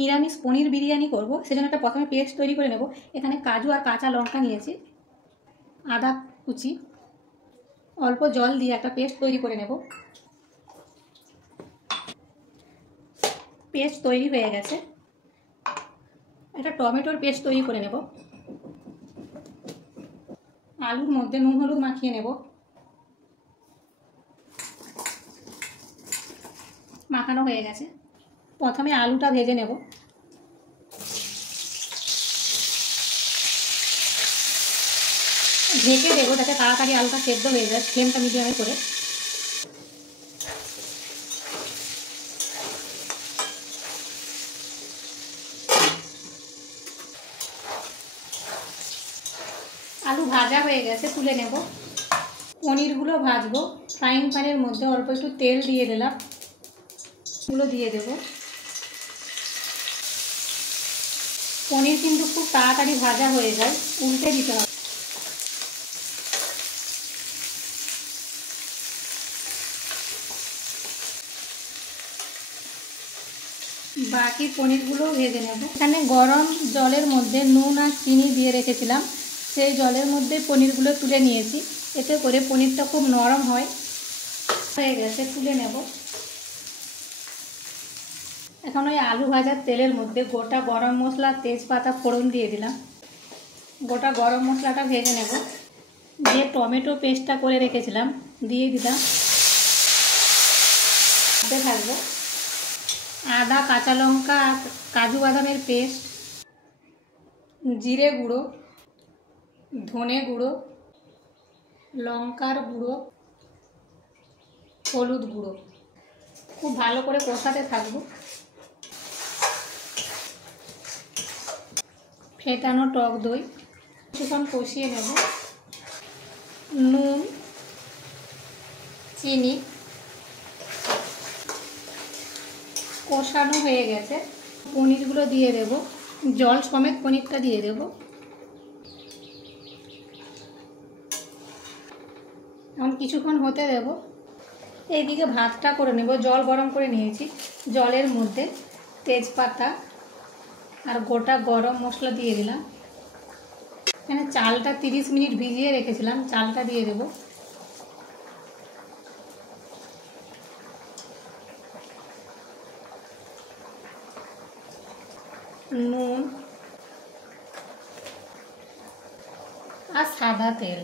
নিরামিষ পনির বিরিয়ানি করব, সেজন্য একটা প্রথমে পেস্ট তৈরি করে নেব। এখানে কাজু আর কাঁচা লঙ্কা নিয়েছি, আদা কুচি, অল্প জল দিয়ে একটা পেস্ট তৈরি করে নেব। পেস্ট তৈরি হয়ে গেছে। একটা টমেটোর পেস্ট তৈরি করে নেব। আলুর মধ্যে নুন হলুদ মাখিয়ে নেব। মাখানো হয়ে গেছে। প্রথমে আলুটা ভেজে নেব। ঢেকে দেবো যাতে তাড়াতাড়ি আলুটা সেদ্ধ হয়ে যায়, ফ্লেমটা মিডিয়ামে করে। আলু ভাজা হয়ে গেছে, তুলে নেব। পনিরগুলো ভাজবো। ফ্রাইং প্যানের মধ্যে অল্প একটু তেল দিয়ে দিলাম, এগুলো দিয়ে দেব। পনির কিন্তু খুব তাড়াতাড়ি ভাজা হয়ে যায়, উল্টে দিতে হবে। বাকি পনিরগুলো ভেজে নেব। এখানে গরম জলের মধ্যে নুন আর চিনি দিয়ে রেখেছিলাম, সেই জলের মধ্যে পনিরগুলো তুলে নিয়েছি। এতে করে পনিরটা খুব নরম হয়। হয়ে গেছে, তুলে নেব। এখন ওই আলু ভাজার তেলের মধ্যে গোটা গরম মশলা, তেজপাতা ফোড়ন দিয়ে দিলাম। গোটা গরম মশলাটা ভেজে নেব। যে টমেটো পেস্টটা করে রেখেছিলাম দিয়ে দিলাম। থাকবো আদা, কাঁচা লঙ্কা, কাজু বাদামের পেস্ট, জিরে গুঁড়ো, ধনে গুঁড়ো, লঙ্কার গুঁড়ো, হলুদ গুঁড়ো। খুব ভালো করে কষাতে থাকবো। ফেটানো টক দই কিছুক্ষণ কষিয়ে নেব। নুন, চিনি কষানো হয়ে গেছে। পনিরগুলো দিয়ে দেব, জল সমেত পনিরটা দিয়ে দেব। এখন কিছুক্ষণ হতে দেব। এইদিকে ভাতটা করে নেব। জল গরম করে নিয়েছি, জলের মধ্যে তেজপাতা আর গোটা গরম মশলা দিয়ে দিলাম। এখানে চালটা 30 মিনিট ভিজিয়ে রেখেছিলাম, চালটা দিয়ে দেব। নুন আর সাদা তেল।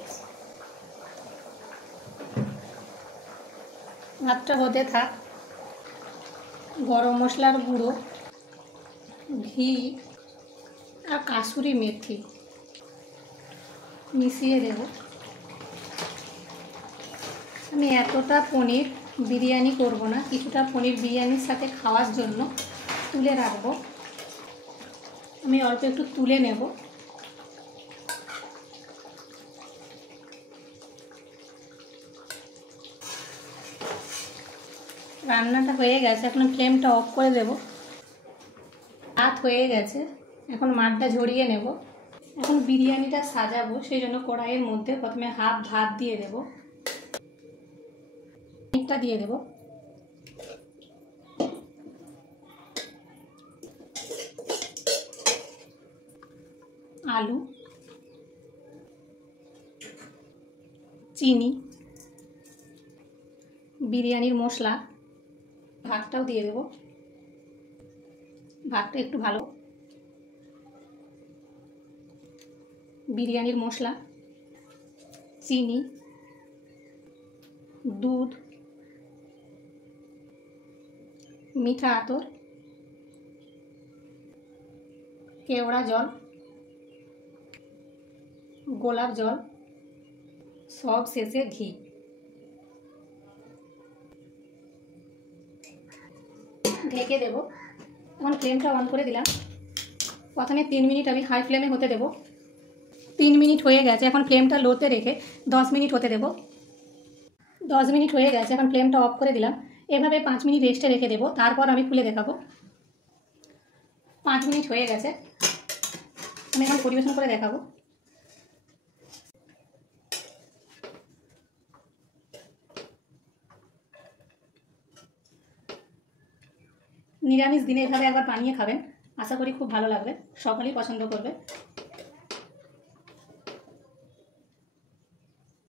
ভাতটা হতে থাক। গরম মশলার গুঁড়ো, ঘি আর কাসুরি মেথি মিশিয়ে দেব। আমি এতটা পনির বিরিয়ানি করব না, কিছুটা পনির বিরিয়ানির সাথে খাওয়ার জন্য তুলে রাখবো। আমি অল্প একটু তুলে নেব। রান্নাটা হয়ে গেছে, এখন ফ্লেমটা অফ করে দেব। ভাত হয়ে গেছে, এখন মাঠটা ঝরিয়ে নেব। এখন বিরিয়ানিটা সাজাবো, সেই জন্য কড়াইয়ের মধ্যে প্রথমে হাফ ভাত দিয়ে দেব। পনিরটা দিয়ে দেব। আলু, চিনি, বিরিয়ানির মশলা, ভাতটাও দিয়ে দেব। ভাতটা একটু ভালো, বিরিয়ানির মশলা, চিনি, দুধ, মিঠা আতর, কেওড়া জল, গোলাপ জল, সব শেষে ঘি। ঢেকে দেব। এখন ফ্লেমটা অন করে দিলাম। প্রথমে 3 মিনিট আমি হাই ফ্লেমে হতে দেব। 3 মিনিট হয়ে গেছে, এখন ফ্লেমটা লোতে রেখে 10 মিনিট হতে দেব। 10 মিনিট হয়ে গেছে, এখন ফ্লেমটা অফ করে দিলাম। এভাবে 5 মিনিট রেস্টে রেখে দেব, তারপর আমি খুলে দেখাবো। 5 মিনিট হয়ে গেছে, আমি এখন পরিবেশন করে দেখাবো। নিরামিষ দিনে এভাবে একবার বানিয়ে খাবেন, আশা করি খুব ভালো লাগবে, সকলেই পছন্দ করবে।